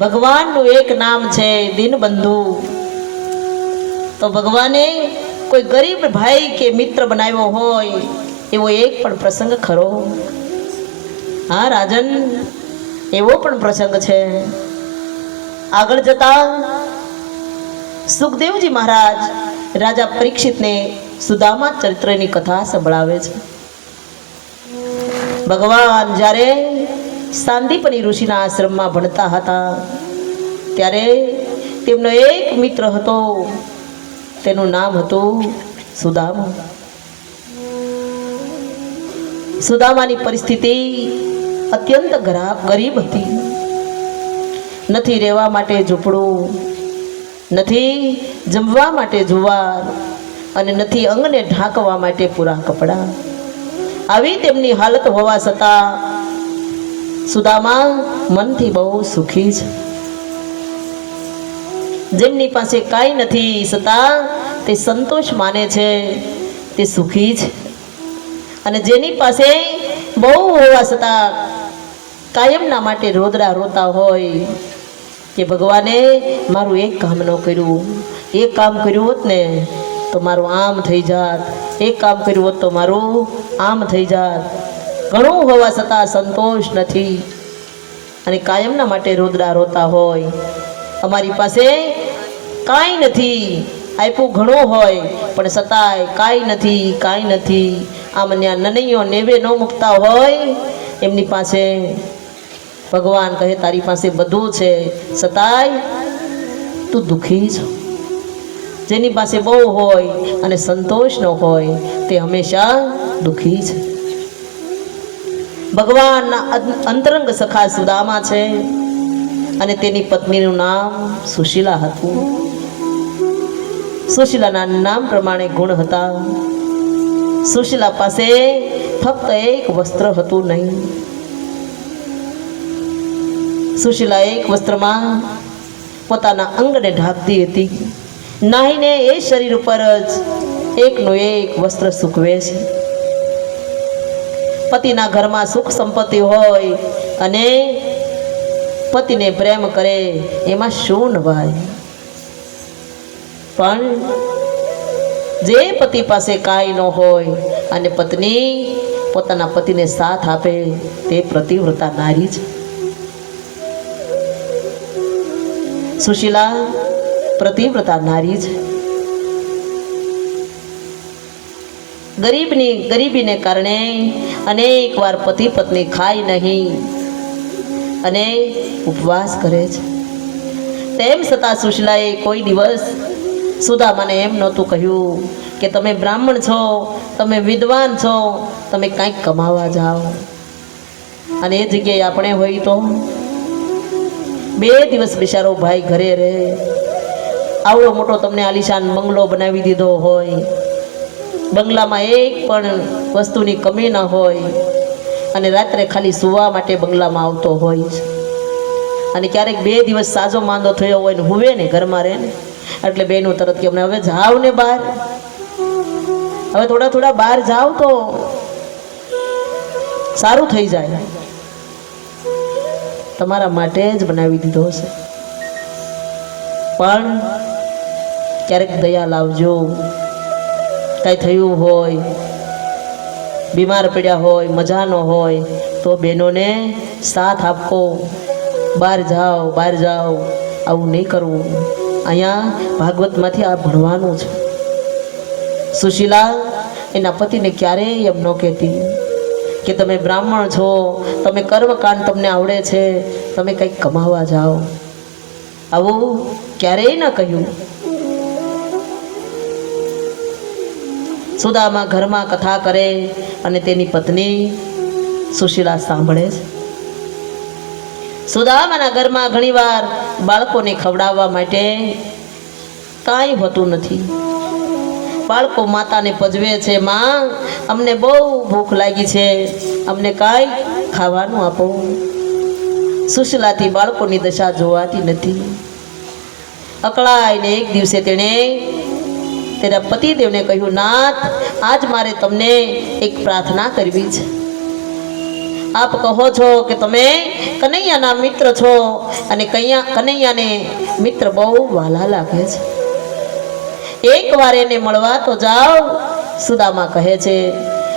ભગવાનનું એક નામ છે દિનબંધુ. તો ભગવાને કોઈ ગરીબ ભાઈ કે મિત્ર બનાવ્યો હોય, એવો એક પણ પ્રસંગ ખરો? હા, રાજન, એવો પણ પ્રસંગ છે. આગળ જતા સુખદેવજી મહારાજ રાજા પરીક્ષિતને સુદામા ચરિત્રની કથા સંભળાવે છે. ભગવાન જ્યારે સાંદીપની ઋષિના આશ્રમમાં ભણતા હતા. ત્યારે તેમનો એક મિત્ર હતો. તેનું નામ હતું સુદામા. સુદામાની પરિસ્થિતિ અત્યંત ગરીબ હતી. નથી રહેવા માટે ઝૂંપડું, નથી જમવા માટે જુવાર અને નથી અંગને ઢાંકવા માટે પૂરા કપડાં. આવી તેમની હાલત હોવા છતાં સુદામા મનથી બહુ સુખી છે. જેમની પાસે કાંઈ નથી છતાં તે સંતોષ માને છે, તે સુખી છે. અને જેની પાસે બહુ હોવા છતાં કાયમના માટે રોદડા રોતા હોય કે ભગવાને મારું એક કામ ન કર્યું, એક કામ કર્યું હોત ને તો મારું આમ થઈ જાત, એક કામ કર્યું હોત તો મારું આમ થઈ જાત. ઘણું હોવા છતાં સંતોષ નથી. અને કાયમના માટે રોદડા રોતા હોય. અમારી પાસે કાંઈ નથી. આપ્યું ઘણું હોય, પણ છતાંય કાંઈ નથી કાંઈ નથી. આમ ત્યાં નનૈયો નેવે ન મૂકતા હોય. એમની પાસે ભગવાન કહે, તારી પાસે બધું છે. છતાંય તું દુઃખી છો જેની પાસે બહુ હોય અને સંતોષ ન હોય, તે હંમેશા દુઃખી છે ભગવાનના અંતરંગ સખા સુદામા છે. અને તેની પત્નીનું નામ સુશીલા હતું. સુશીલાના નામ પ્રમાણે ગુણ હતા. સુશીલા પાસે ફક્ત એક વસ્ત્ર હતું નહીં. સુશીલા એક વસ્ત્રમાં પોતાના અંગને ઢાંકતી હતી. નાહીને એ શરીર ઉપર જ એકનું એક વસ્ત્ર સૂકવે છે. પતિના ઘરમાં સુખ સંપત્તિ હોય અને પતિને પ્રેમ કરે, એમાં શું નવાય? પણ જે પતિ પાસે કાંઈ ન હોય અને પત્ની પોતાના પતિને સાથ આપે, તે પ્રતિવ્રતા નારી છે સુશીલા, પ્રતિવ્રતા નારી છે ગરીબની, ગરીબીને કારણે અનેક વાર પતિ પત્ની ખાય નહીં અને ઉપવાસ કરે છે. તેમ છતાં સુશીલાએ કોઈ દિવસ સુદામાને એમ નહોતું કહ્યું કે તમે બ્રાહ્મણ છો, તમે વિદ્વાન છો, તમે કાંઈક કમાવા જાઓ. અને એ જગ્યાએ આપણે હોય તો બે દિવસ બિચારો ભાઈ ઘરે રહે. આવડો મોટો તમને આલિશાન બંગલો બનાવી દીધો હોય. બંગલામાં એક પણ વસ્તુની કમી ન હોય અને રાત્રે ખાલી સુવા માટે બંગલામાં આવતો હોય છે. અને ક્યારેક બે દિવસ સાજો માંદો થયો હોય ને હુવે ને ઘરમાં રહે ને, એટલે બેનું તરત કે હવે જાવ ને બહાર. હવે થોડા થોડા બહાર જાવ તો સારું થઈ જાય. તમારા માટે જ બનાવી દીધો હશે. પણ ક્યારેક દયા લાવજો. કાંઈ થયું હોય, બીમાર પડ્યા હોય મજા ન હોય, તો બહેનોને સાથ આપો. બહાર જાઓ બહાર જાઓ, આવું નહીં કરવું. અહીંયા ભાગવતમાંથી આ ભણવાનું છે. સુશીલા એના પતિને ક્યારેય એમ ન કહેતી કે તમે બ્રાહ્મણ છો, તમે કર્મકાંડ તમને આવડે છે, તમે કંઈક કમાવા જાઓ. આવું ક્યારેય ન કહ્યું. સુદામા ઘરમાં કથા કરે અને તેની પત્ની સુશીલા સાંભળે છે. સુદામાના ઘરમાં ઘણીવાર બાળકોને ખવડાવવા માટે કાંઈ હોતું નથી. બાળકો માતાને પજવે છે, માં, અમને બહુ ભૂખ લાગી છે, અમને કાંઈ ખાવાનું આપો. સુશીલાથી બાળકોની દશા જોવાતી નથી. અકળાઈને એક દિવસે તેણે તેના પતિદેવને કહ્યું, નાથ, આજ મારે તમને એક પ્રાર્થના કરવી છે. આપ કહો છો કે તમે કનૈયાના મિત્ર છો અને કૈયા, કનૈયાને મિત્ર બહુ વાલા લાગે છે. એકવાર એને મળવા તો જાઓ, સુદામા કહે છે.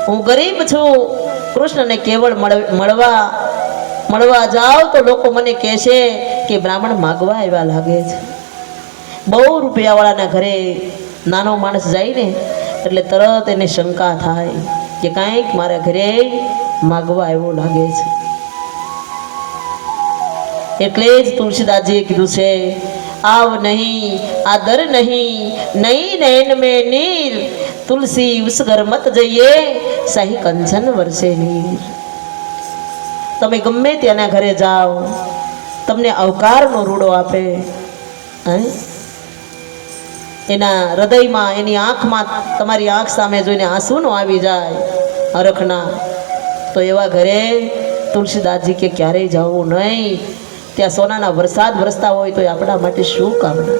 હું ગરીબ છું, કૃષ્ણને કેવળ મળવા મળવા જાઓ તો લોકો મને કહેશે કે બ્રાહ્મણ માગવા આવ્યા લાગે છે. બહુ રૂપિયાવાળાના ઘરે નાનો માણસ જાય ને એટલે તરત એને શંકા થાય કે કાંઈક મારા ઘરે માગવા એવો લાગે છે. એટલે જ તુલસીદાસજીએ કીધું છે, આવ નહીં, આદર નહીં નહીં નયન મેં નીર, તુલસી ઉસ ઘર મત જઈએ, સહી કંચન વર્ષે નીર. તમે ગમે ત્યાંના ઘરે જાઓ, તમને અવકારનો રૂડો આપે, હે? એના હૃદયમાં, એની આંખમાં તમારી આંખ સામે જોઈને આંસુનો આવી જાય હરખના તો એવા ઘરે તુલસીદાસજી કે ક્યારેય જવું નહીં. ત્યાં સોનાના વરસાદ વરસતા હોય તો એ આપણા માટે શું કામના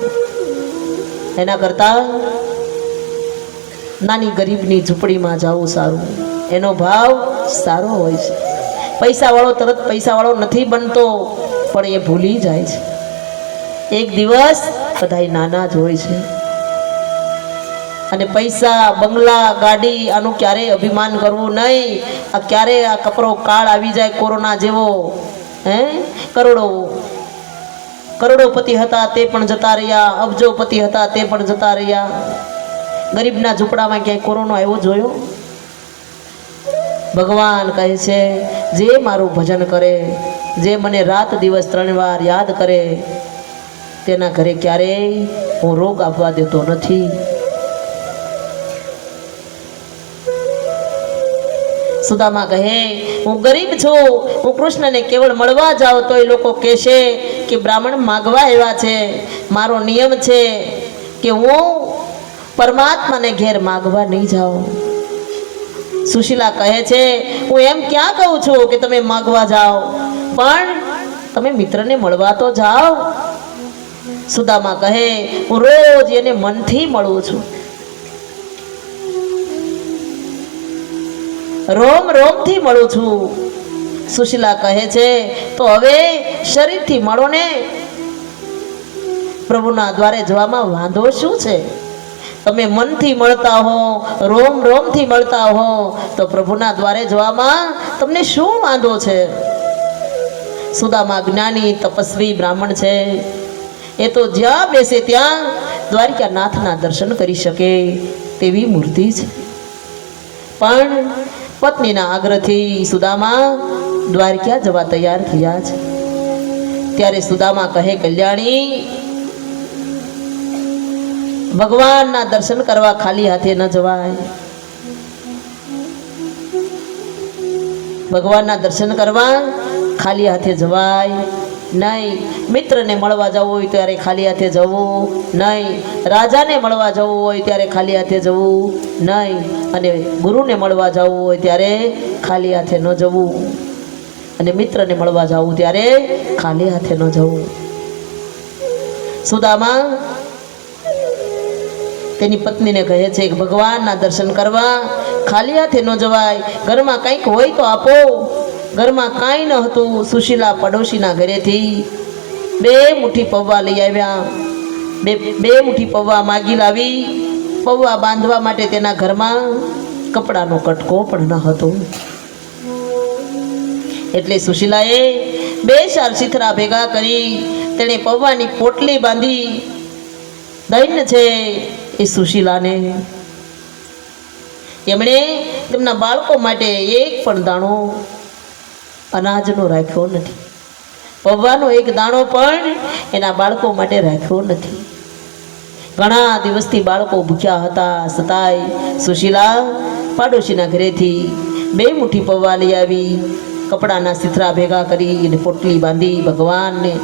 એના કરતાં નાની ગરીબની ઝૂંપડીમાં જવું સારું. એનો ભાવ સારો હોય છે. પૈસાવાળો તરત પૈસાવાળો નથી બનતો, પણ એ ભૂલી જાય છે. એક દિવસ બધાય નાના જ હોય છે. અને પૈસા, બંગલા, ગાડી આનું ક્યારેય અભિમાન કરવું નહીં. આ ક્યારે આ કપરો કાળ આવી જાય કોરોના જેવો. હે? કરોડો. કરોડોપતિ હતા તે પણ જતા રહ્યા, અબજોપતિ હતા તે પણ જતા રહ્યા. ગરીબના ઝૂંપડામાં ક્યાંય કોરોનો આવ્યો જોયો? ભગવાન કહે છે, જે મારું ભજન કરે, જે મને રાત દિવસ ત્રણ વાર યાદ કરે, તેના ઘરે ક્યારેય હું રોગ આપવા દેતો નથી. સુદામા કહે, હું ગરીબ છું, હું કૃષ્ણને કેવળ મળવા જાઉં તો એ લોકો કહેશે કે બ્રાહ્મણ માગવા આવ્યા છે. મારો નિયમ છે કે હું પરમાત્માને ઘેર માગવા નહીં જાઉં. સુશીલા કહે છે, હું એમ ક્યાં કહું છું કે તમે માગવા જાઓ? પણ તમે મિત્રને મળવા તો જાઓ. સુદામા કહે, હું રોજ એને મનથી મળું છું. રોમ રોમથી મળું છું. સુશીલા કહે છે, તો હવે શરીરથી મળો ને. પ્રભુના દ્વારે જવામાં વાંધો શું છે? તમે મનથી મળતા હો, રોમ રોમથી મળતા હો. તો પ્રભુના દ્વારે જવામાં તમને શું વાંધો છે? સુદામા જ્ઞાની તપસ્વી બ્રાહ્મણ છે. એ તો જ્યાં બેસે ત્યાં દ્વારિકાનાથના દર્શન કરી શકે તેવી મૂર્તિ છે. પણ પત્નીના આગ્રહથી સુદામા દ્વારકા જવા તૈયાર થયા છે. ત્યારે સુદામા કહે, કલ્યાણી, ભગવાનના દર્શન કરવા ખાલી હાથે ન જવાય. ભગવાનના દર્શન કરવા ખાલી હાથે જવાય. નહીં. મિત્રને મળવા જવું હોય ત્યારે ખાલી હાથે જવું. નહીં. રાજાને મળવા જવું હોય ત્યારે ખાલી હાથે જવું. નહીં. અને ગુરુને મળવા જવું હોય ત્યારે ખાલી હાથે ન જવું. અને મિત્રને મળવા જવું ત્યારે ખાલી હાથે ન જવું. સુદામા, તેની પત્નીને કહે છે કે ભગવાનના દર્શન કરવા. ખાલી હાથે ન જવાય. ઘરમાં કંઈક હોય તો આપો. ઘરમાં કાંઈ ન હતું. સુશીલા પડોશીના ઘરેથી બે મુઠ્ઠી પૌવા લઈ આવ્યા. બે બે મુઠ્ઠી પૌવા માગી લાવી. પૌવા બાંધવા માટે તેના ઘરમાં કપડાનો કટકો પણ ન હતો. એટલે સુશીલાએ બે ચાર શિથરા ભેગા કરી તેણે પૌવાની પોટલી બાંધી. દૈન્ય છે એ સુશીલાને. એમણે તેમના બાળકો માટે એક પણ દાણો અનાજનો રાખ્યો નથી. પૌવાનો એક દાણો પણ એના બાળકો માટે રાખ્યો નથી. ઘણા દિવસથી બાળકો ભૂખ્યા હતા છતાંય સુશીલા પાડોશીના ઘરેથી બે મુઠ્ઠી પૌવા લઈ આવી. કપડાના સિથરા ભેગા કરી અને પોટલી બાંધી ભગવાનને.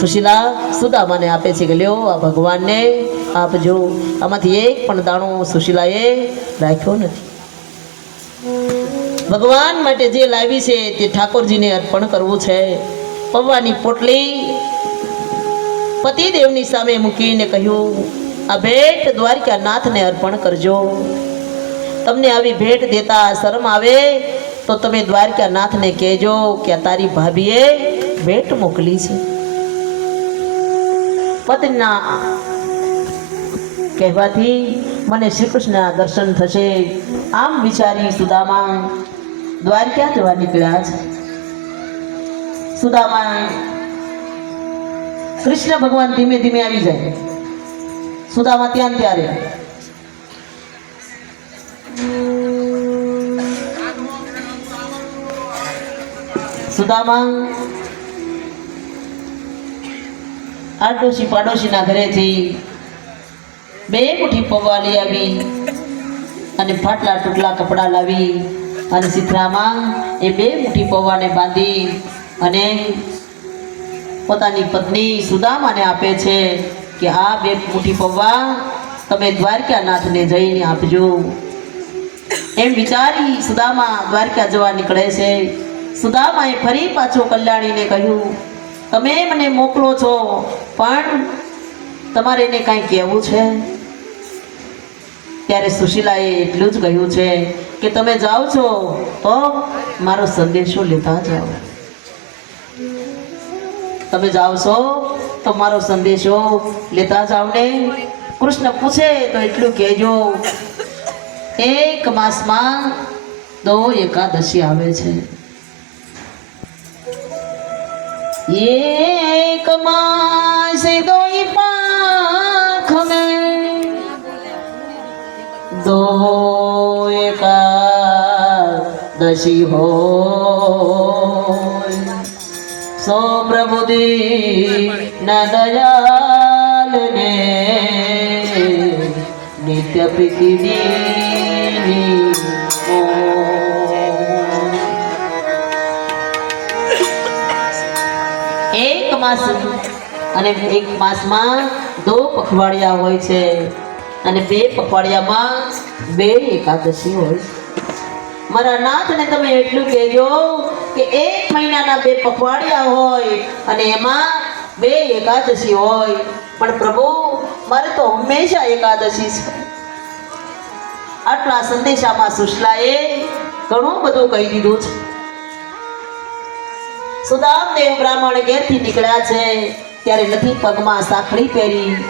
સુશીલા સુદામાને આપે છે કે લ્યો, આ ભગવાનને આપજો. આમાંથી એક પણ દાણો સુશીલાએ રાખ્યો નથી. ભગવાન માટે જે લાવી છે તે ઠાકોરજીને અર્પણ કરવું છે. પૌવાની પોટલી પતિદેવની સામે મૂકીને કહ્યું, આ ભેટ દ્વારકા નાથને અર્પણ કરજો. તમને આવી ભેટ દેતા શરમ આવે તો તમે દ્વારકાનાથને કહેજો કે આ તારી ભાભીએ ભેટ મોકલી છે. પત્નીના કહેવાથી મને શ્રી કૃષ્ણના દર્શન થશે. આમ વિચારી સુદામા દ્વારકા જવા નીકળ્યા છે સુદામા, કૃષ્ણ ભગવાન ધીમે ધીમે આવી જાય. સુદામા ત્યાં ત્યારે. સુદામા, આડોશી પાડોશીના ઘરેથી બે મુઠ્ઠી પૌવા આવી અને ફાટલા ટૂટલા કપડાં લાવી અને સીથરામાં એ બે મુઠ્ઠી પૌવાને બાંધી અને પોતાની પત્ની સુદામાને આપે છે કે આ બે મુઠ્ઠી પૌવા તમે દ્વારકાનાથને જઈને આપજો. એમ વિચારી સુદામા દ્વારકા જવા નીકળે છે. સુદામાએ ફરી પાછો કલ્યાણીને કહ્યું, તમે મને મોકલો છો, પણ તમારે એને કાંઈ કહેવું છે? ત્યારે સુશીલાએ એટલું જ કહ્યું છે કે તમે જાઓ છો? તો મારો સંદેશો લેતા જાઓ? તમે જાઓ છો? તો મારો સંદેશો લેતા જાઓ ને? કૃષ્ણ પૂછે, તો એટલું કહેજો, એક માસમાં દો એકાદશી આવે છે. એક માસ દોઈ દશી હો સો પ્રભુદી નદયાલને નિત્ય પ્રીતિની એક માસ અને એક માસમાં દો પખવાડિયા હોય છે અને બે પખવાડિયામાં બે એકાદશી હોય છે મારા નાથને તમે એટલું કહેજો કે એક મહિનાના બે પખવાડિયા હોય અને એમાં બે એકાદશી હોય. પણ પ્રભુ, મારે તો હંમેશા એકાદશી છે. આટલા સંદેશામાં સુશલાએ ઘણું બધું કહી દીધું છે. સુદામદેવ બ્રાહ્મણ ઘેરથી નીકળ્યા છે, ત્યારે નથી પગમાં સાંકળી પહેરી.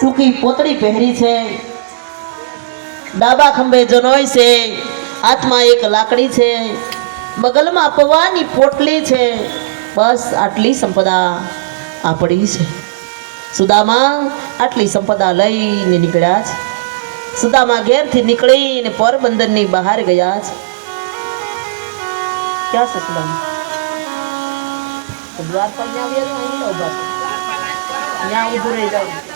ટૂંકી પોતળી પહેરી છે. ડાબા ખંભે જનોય છે. હાથમાં એક લાકડી છે, બગલમાં પવાની પોટલી છે. બસ આટલી સંપદા આપણી છે. સુદામા આટલી સંપદા લઈને નીકળ્યા છે. સુદામા ઘેરથી નીકળીને પોરબંદરની બહાર ગયા છે. ક્યાં છે સુદામા? છો અહીં ઊભા છે. ત્યાં ઊભું રહી જાઓ.